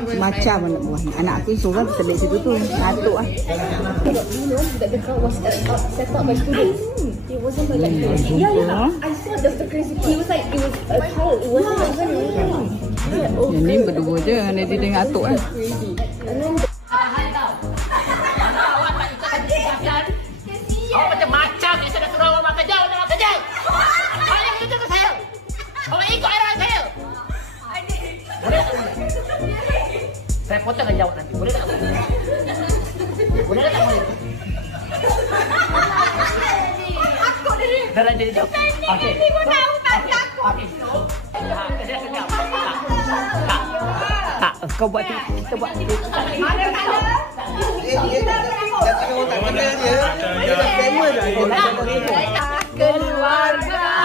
Macam anak buah. Anak aku seorang sebelah situ tu. Atuk lah. You know that the car was set up by students. It wasn't by like yeah. I saw the crazy part. He was like, it was a cult. It wasn't even Yang ni berdua je. Nanti dengan atuk lah. crazy. And then Awak macam-macam ni. Saya dah suruh awak kerja. Awak nak kerja. Awak yang kerja ke saya. Awak ikut arahan saya. Boleh tak? Saya potong jawab nanti. Boleh tak? Boleh tak? Boleh. aku ni. Dah jadi jawab. Okey. Ni pun tahu tak aku. Okey. Saya kejap. Tak. Kau buat tu. Kita buat. Ada kala. Keluarga